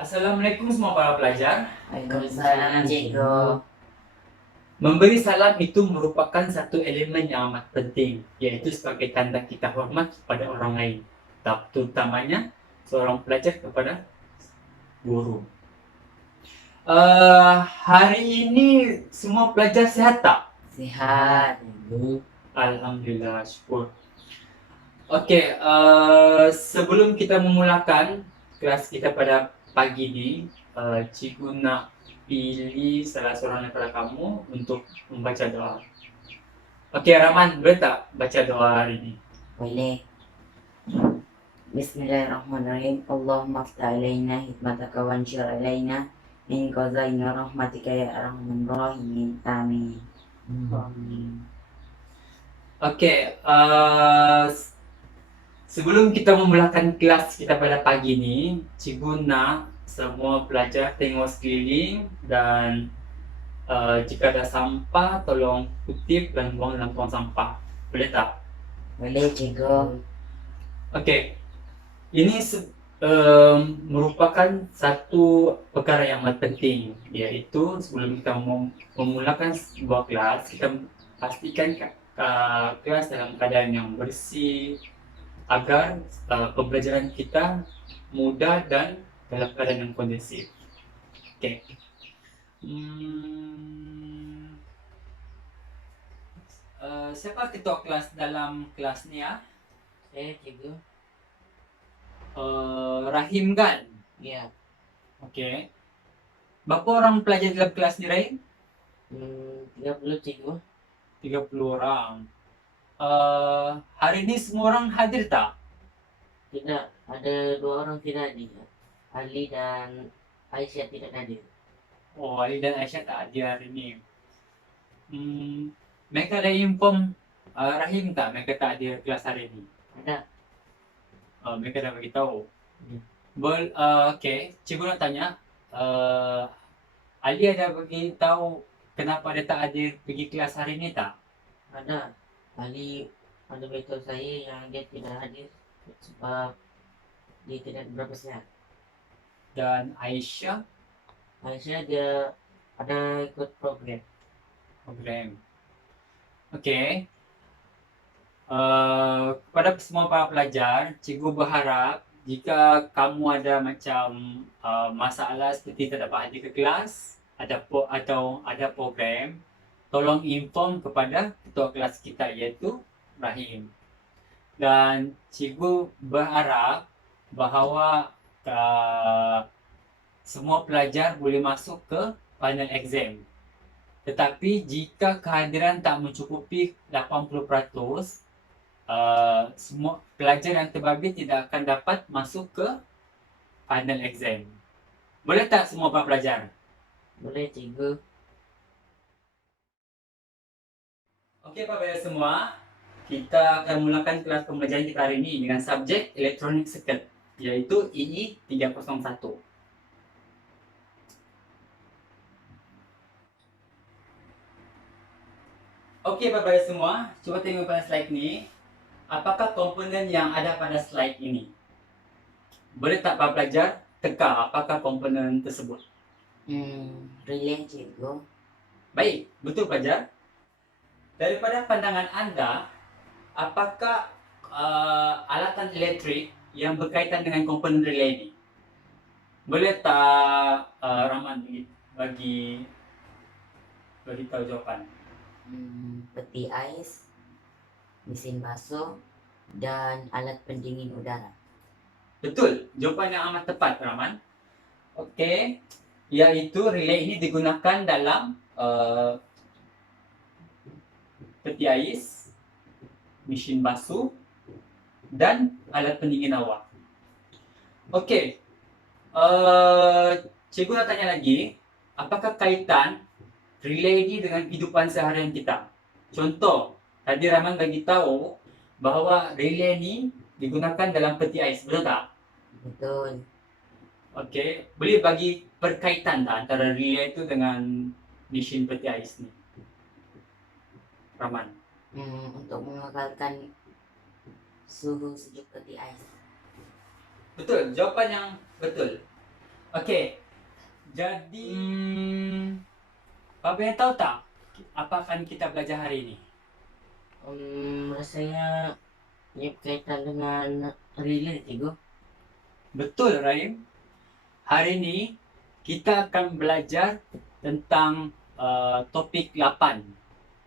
Assalamualaikum semua para pelajar. Waalaikumsalam, cikgu. Memberi salam itu merupakan satu elemen yang amat penting, yaitu sebagai tanda kita hormat kepada orang lain, terutamanya seorang pelajar kepada guru. Hari ini semua pelajar sehat tak? Sehat, cikgu. Alhamdulillah, syukur. Okey, sebelum kita memulakan kelas kita pada pagi ini, cikgu nak pilih salah seorang daripada kamu untuk membaca doa. Okey, Rahman, boleh tak baca doa hari ini? Boleh. Bismillahirrahmanirrahim. Allahumma aftah alaina hikmataka wa anshur alaina min qazaina rahmatika ya arhamar rahimin. Amin. Okey, sebelum kita memulakan kelas kita pada pagi ini, cikgu nak semua pelajar tengok sekeliling dan jika ada sampah, tolong kutip dan buang dalam tong sampah. Boleh tak? Boleh, cikgu. Okey, ini merupakan satu perkara yang amat penting, iaitu sebelum kita memulakan sebuah kelas, kita pastikan kelas dalam keadaan yang bersih agar pembelajaran kita mudah dan dalam keadaan yang kondusif. Okey. Siapa ketua kelas dalam kelas ni ya? Saya, cikgu. Rahim kan? Ya. Okey. Berapa orang pelajar dalam kelas ni, Rahim? 30, cikgu. 30 orang. Hari ni semua orang hadir tak? Tidak, ada 2 orang tidak hadir. Ali dan Aisyah tidak hadir. Oh, Ali dan Aisyah tak hadir hari ni. Mereka ada inform Rahim tak mereka tak hadir kelas hari ni? Ada. Mereka dah beritahu. Ya. Okey, cikgu nak tanya, Ali ada beritahu kenapa dia tak hadir pergi kelas hari ni tak? Ada. Ali ada beritahu saya yang dia tidak hadir sebab dia tidak berapa sihat. Dan Aisyah Aisyah dia ada ikut program. Okey. Kepada semua para pelajar, cikgu berharap jika kamu ada macam masalah seperti tak dapat hadir ke kelas atau ada program, tolong inform kepada ketua kelas kita iaitu Rahim. Dan cikgu berharap bahawa semua pelajar boleh masuk ke final exam. Tetapi jika kehadiran tak mencukupi 80%, semua pelajar yang terbabit tidak akan dapat masuk ke final exam. Boleh tak semua para pelajar? Boleh, cikgu. Okey para pelajar semua, kita akan mulakan kelas pembelajaran kita hari ini dengan subjek Electronic Circuit, iaitu EE 301. Okey para pelajar semua, cuba tengok pada slide ni. Apakah komponen yang ada pada slide ini? Boleh tak para pelajar teka apakah komponen tersebut? Relay, cikgu. Baik, betul pelajar. Daripada pandangan anda, apakah alatan elektrik yang berkaitan dengan komponen relay ini? Boleh tak Rahman bagi tahu jawapan? Peti ais, mesin basuh, dan alat pendingin udara. Betul, jawapan yang amat tepat Rahman. Okey, iaitu relay ini digunakan dalam peti ais, mesin basuh, dan alat pendingin awak. Okey, cikgu nak tanya lagi, apakah kaitan relay ini dengan kehidupan seharian kita? Contoh, tadi Rahman bagi tahu bahawa relay ini digunakan dalam peti ais, betul tak? Betul. Okey, boleh bagi perkaitan tak antara relay itu dengan mesin peti ais ni? Rahman. Untuk mengekalkan suhu sejuk peti ais. Betul, jawapan yang betul. Okey, jadi Pak tahu tak apa akan kita belajar hari ini? Rasanya ini berkaitan dengan relate, Cikgu. Betul, Rahim. Hari ini kita akan belajar tentang topik 8,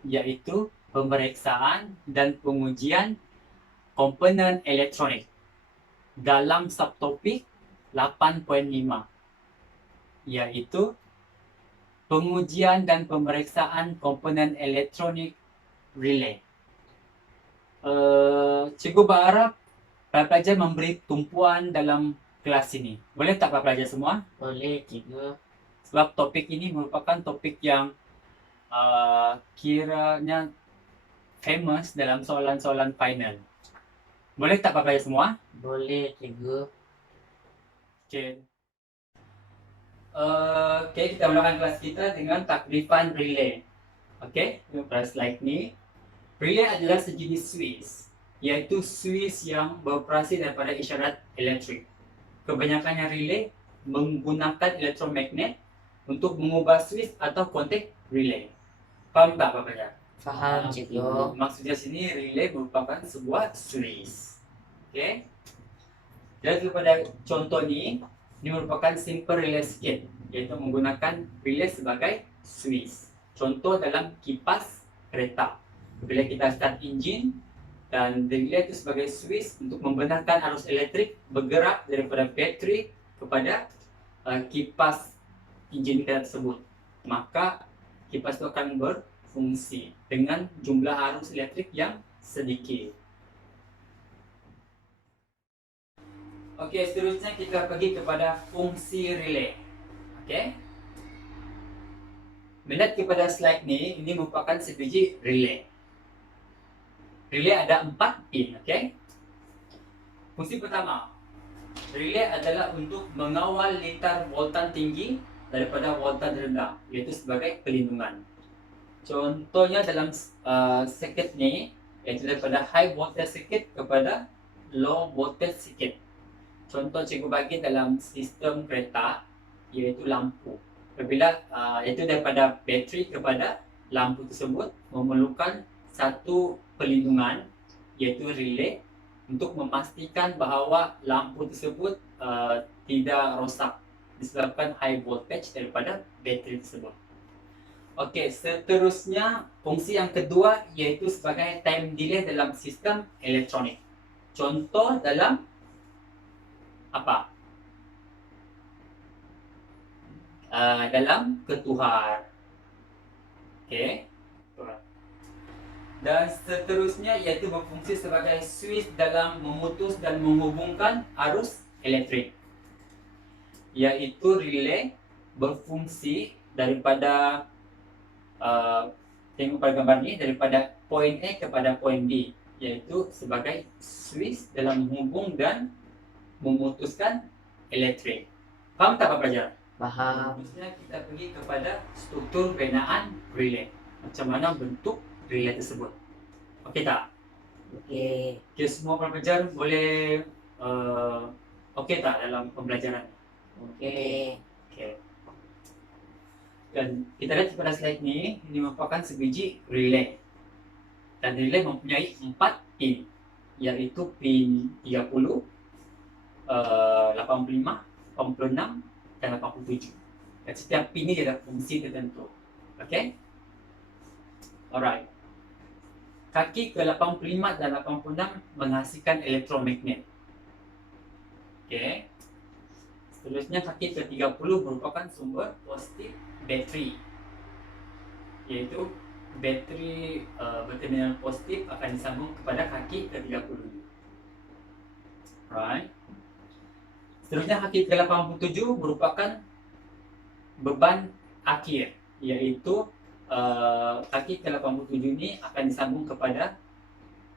iaitu pemeriksaan dan pengujian komponen elektronik dalam subtopik 8.5, iaitu pengujian dan pemeriksaan komponen elektronik relay. Cikgu berharap pelajar memberi tumpuan dalam kelas ini. Boleh tak pelajar semua? Boleh, Cikgu. Sebab topik ini merupakan topik yang kiranya famous dalam soalan-soalan final. Boleh tak pelajar semua? Boleh, Cikgu. Okay. Okay, kita mulakan kelas kita dengan takrifan relay. Okay, pada slide ni. Relay adalah sejenis Swiss, iaitu Swiss yang beroperasi daripada isyarat elektrik. Kebanyakannya relay menggunakan elektromagnet untuk mengubah Swiss atau kontak relay. Faham tak Pak Fajar? Faham, Cikgu. Maksudnya sini relay merupakan sebuah Swiss. Okay. Jadi kepada contoh ni merupakan simple relay circuit, iaitu menggunakan relay sebagai Swiss. Contoh dalam kipas kereta. Bila kita start enjin dan relay itu sebagai Swiss untuk membenarkan arus elektrik bergerak daripada bateri kepada kipas enjin kereta tersebut. Maka kipas itu akan berfungsi dengan jumlah arus elektrik yang sedikit. Okey, seterusnya kita pergi kepada fungsi relay. Okey. Melihat kepada slide ni, ini merupakan sebiji relay. Relay ada 4 pin, okey. Fungsi pertama, relay adalah untuk mengawal litar voltan tinggi daripada voltan rendah, iaitu sebagai pelindungan. Contohnya dalam circuit ni, iaitu daripada high voltage circuit kepada low voltage circuit. Contoh cikgu bagi dalam sistem kereta, iaitu lampu. Apabila iaitu daripada bateri kepada lampu tersebut memerlukan satu pelindungan, iaitu relay, untuk memastikan bahawa lampu tersebut tidak rosak disebabkan high voltage daripada bateri tersebut. Okey, seterusnya fungsi yang kedua iaitu sebagai time delay dalam sistem elektronik. Contoh dalam apa? Dalam ketuhar. Okey. Dan seterusnya iaitu berfungsi sebagai switch dalam memutus dan menghubungkan arus elektrik. Iaitu relay berfungsi daripada tengok pada gambar ni, daripada point A kepada point B, iaitu sebagai switch dalam menghubung dan memutuskan elektrik. Faham tak Pak Pelajar? Faham. Seterusnya kita pergi kepada struktur binaan relay. Macam mana bentuk relay tersebut. Okey tak? Okey. Okay, semua Pak Pelajar boleh okey tak dalam pembelajaran? Okey. Okay. Dan kita lihat pada slide ni, ini merupakan sebiji relay. Dan relay mempunyai 4 pin, iaitu pin 30, 85, 86 dan 87. Dan setiap pin ni ada fungsi tertentu. Okey? Alright. Kaki ke-85 dan 86 menghasilkan elektromagnet. Okey. Seterusnya kaki ke-30 merupakan sumber positif bateri, iaitu bateri berterminal positif akan disambung kepada kaki ke-30. Right. Seterusnya kaki ke-87 merupakan beban akhir, iaitu kaki ke-87 ini akan disambung kepada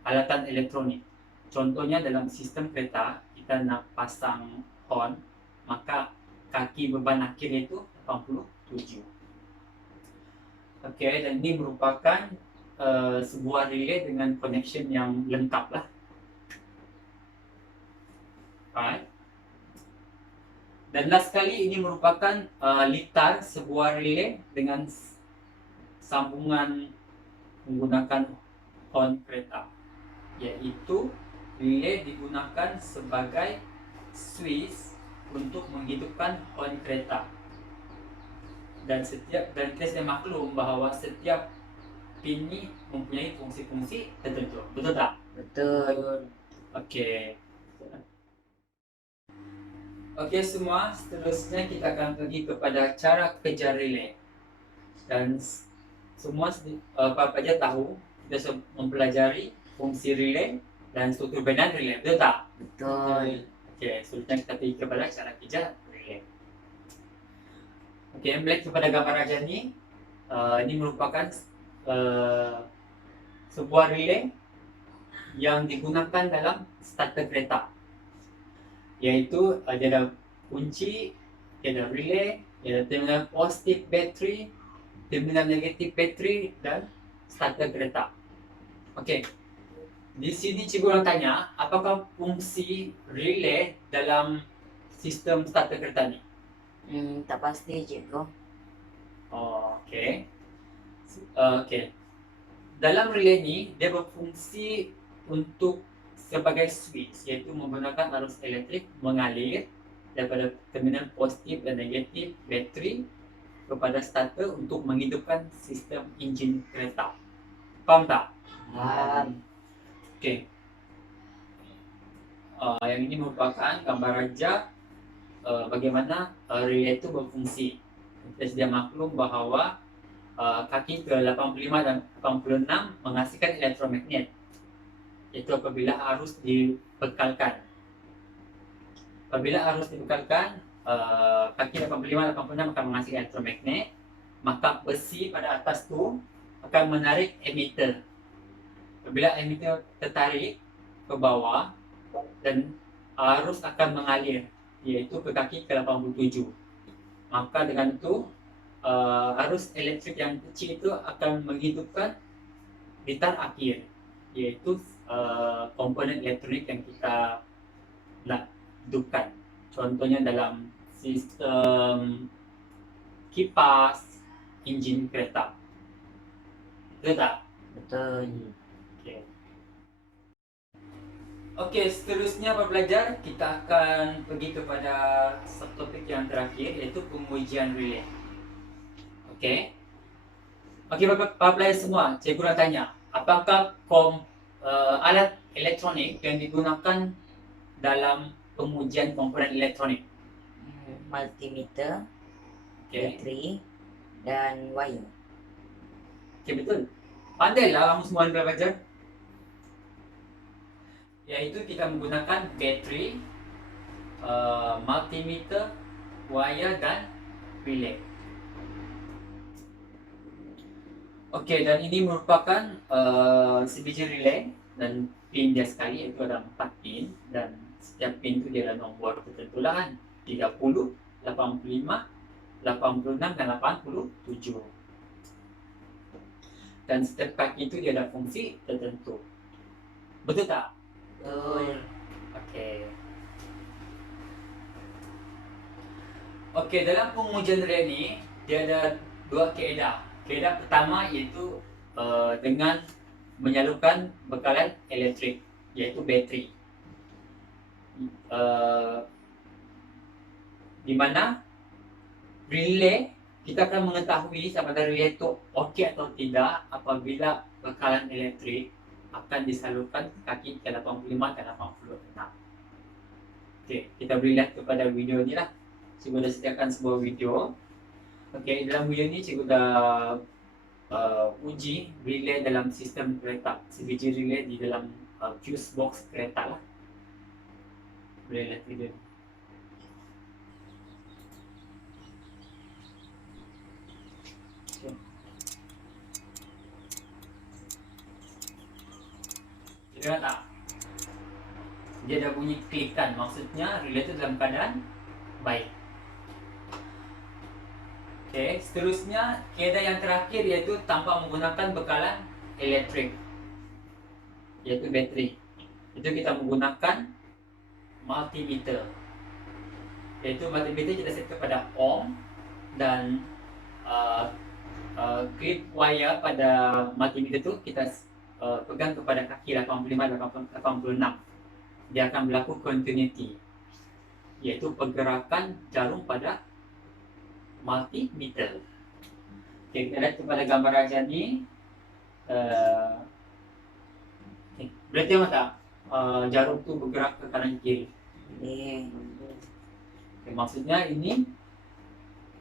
alatan elektronik. Contohnya dalam sistem kereta, kita nak pasang horn, maka kaki beban akhir itu 87. Okey, dan ini merupakan sebuah relay dengan connection yang lengkap lah. Right. Dan last sekali, ini merupakan litar sebuah relay dengan sambungan menggunakan horn kereta, yaitu relay digunakan sebagai switch untuk menghidupkan horn kereta. Dan kita sudah maklum bahawa setiap pin ini mempunyai fungsi-fungsi tertentu. Betul tak? Betul. Okey. Okey semua, seterusnya kita akan pergi kepada cara kerja relay. Dan semua apa saja tahu, kita sudah mempelajari fungsi relay dan struktur bandan relay. Betul tak? Betul. Okey, seterusnya kita pergi kepada cara kerja relay. Okey, melihat kepada gambar raja ni, ini merupakan sebuah relay yang digunakan dalam starter kereta, iaitu dia ada kunci, dia ada relay, dia ada terminal positif bateri, terminal negatif bateri dan starter kereta. Okey, di sini cikgu orang tanya, apakah fungsi relay dalam sistem starter kereta ni? Tak pasti cikgu. Okey. Okey. Dalam relay ni, dia berfungsi untuk sebagai switch, iaitu menggunakan arus elektrik mengalir daripada terminal positif dan negatif bateri kepada starter untuk menghidupkan sistem enjin kereta. Faham tak? Faham. Okey. Yang ini merupakan gambar raja bagaimana relay itu berfungsi. Kita sudah maklum bahawa kaki ke-85 dan 86 menghasilkan elektromagnet, iaitu apabila arus dibekalkan. Apabila arus dibekalkan, kaki 85 dan 86 akan menghasilkan elektromagnet, maka besi pada atas tu akan menarik emitter. Apabila emitter tertarik ke bawah dan arus akan mengalir, iaitu ke kaki ke-87. Maka dengan itu arus elektrik yang kecil itu akan menghidupkan litar akhir, iaitu komponen elektronik yang kita nak hidupkan. Contohnya dalam sistem kipas, enjin kereta. Betul tak? Betul. Okey, seterusnya para pelajar, kita akan pergi kepada subtopik yang terakhir, iaitu pengujian relay. Okey. Okey, para pelajar semua, cikgu nak tanya, apakah alat elektronik yang digunakan dalam pengujian komponen elektronik? Multimeter, Okey. bateri dan wire. Okey, betul. Pandailah kamu semua para pelajar. Iaitu kita menggunakan bateri, multimeter, wire dan relay. Okey, dan ini merupakan sebiji relay dan pin dia sekali, iaitu ada 4 pin, dan setiap pin tu dia ada nombor tertentu lah kan, 30, 85, 86 dan 87. Dan setiap kaki itu dia ada fungsi tertentu. Betul tak? Betul. Okey. Okey, dalam pengujian relay ni dia ada dua kaedah. Kaedah pertama iaitu dengan menyalurkan bekalan elektrik, iaitu bateri. Di mana relay kita akan mengetahui sama ada relay itu okey atau tidak apabila bekalan elektrik akan disalurkan ke kaki ke-85 dan 86. Okey, kita boleh lihat kepada video ni lah. Cikgu dah sediakan sebuah video. Okey, dalam video ni cikgu dah uji relay dalam sistem kereta. Sebiji relay di dalam fuse box kereta lah. Boleh lihat video ni. Okay. Kita tak? Dia dah bunyi klikan, maksudnya relay tu dalam keadaan baik. Okey, seterusnya kaedah yang terakhir iaitu tanpa menggunakan bekalan elektrik, iaitu bateri. Itu kita menggunakan multimeter. Iaitu multimeter kita set kepada on, dan klip wire pada multimeter tu kita pegang kepada kaki 85-86. Dia akan berlaku continuity, iaitu pergerakan jarum pada multimeter. Okay, kita lihat kepada gambaran macam ni. Boleh tengok tak jarum tu bergerak ke kanan kiri? Boleh. Okay, maksudnya ini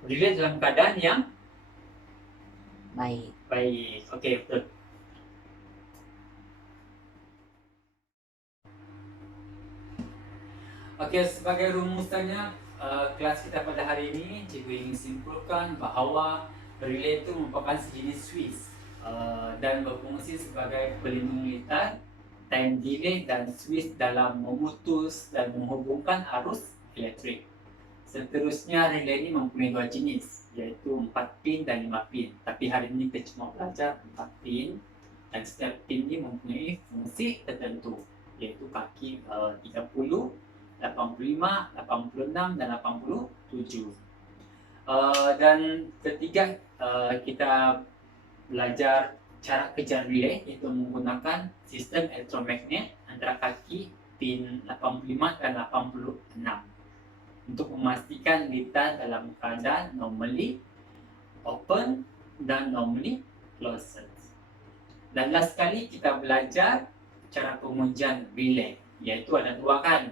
relay dalam keadaan yang Baik. baik. Okey, betul. Okey, sebagai rumusannya, kelas kita pada hari ini, cikgu ingin simpulkan bahawa relay itu merupakan sejenis switch dan berfungsi sebagai pelindung litar, time delay dan switch dalam memutus dan menghubungkan arus elektrik. Seterusnya, relay ini mempunyai 2 jenis, iaitu 4 pin dan 5 pin. Tapi hari ini kita cuma belajar 4 pin, dan setiap pin ini mempunyai fungsi tertentu, iaitu kaki 30, 85, 86 dan 87. Dan ketiga, kita belajar cara kerja relay, iaitu menggunakan sistem elektromagnet antara kaki pin 85 dan 86 untuk memastikan litar dalam keadaan normally open dan normally closed. Dan last sekali kita belajar cara pengujian relay, iaitu ada 2 kan.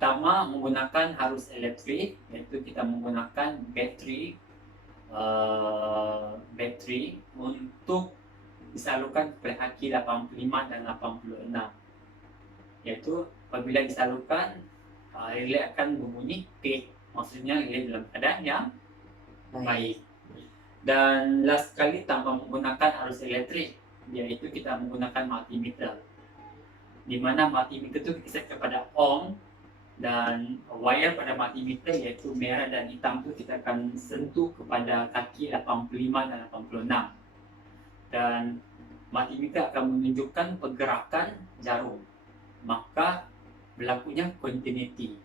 Pertama, menggunakan arus elektrik, iaitu kita menggunakan bateri untuk disalurkan kepada kaki 85 dan 86. Iaitu apabila disalurkan, relay akan berbunyi peak, maksudnya relay dalam keadaan yang baik. Dan last sekali, tanpa menggunakan arus elektrik, iaitu kita menggunakan multimeter, di mana multimeter itu kita set kepada on, dan wire pada multimeter iaitu merah dan hitam tu kita akan sentuh kepada kaki 85 dan 86, dan multimeter akan menunjukkan pergerakan jarum, maka berlakunya continuity,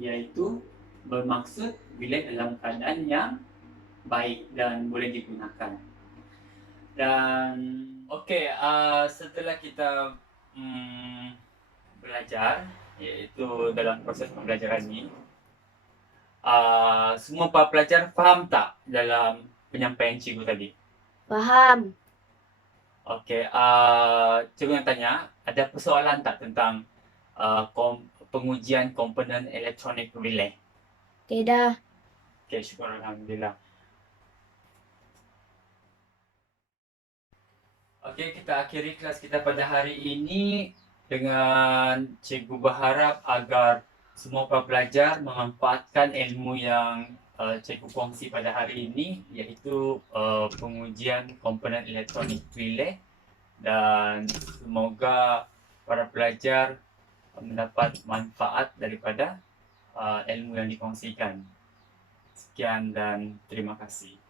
iaitu bermaksud relay dalam keadaan yang baik dan boleh digunakan. Dan okey, setelah kita belajar, iaitu dalam proses pembelajaran ini, semua para pelajar faham tak dalam penyampaian cikgu tadi? Faham. Okey, cikgu nak tanya, ada persoalan tak tentang pengujian komponen elektronik relay? Tidak. Okey, syukur alhamdulillah. Okey, kita akhiri kelas kita pada hari ini dengan cikgu berharap agar semua para pelajar memanfaatkan ilmu yang cikgu kongsi pada hari ini, iaitu pengujian komponen elektronik relay, dan semoga para pelajar mendapat manfaat daripada ilmu yang dikongsikan. Sekian dan terima kasih.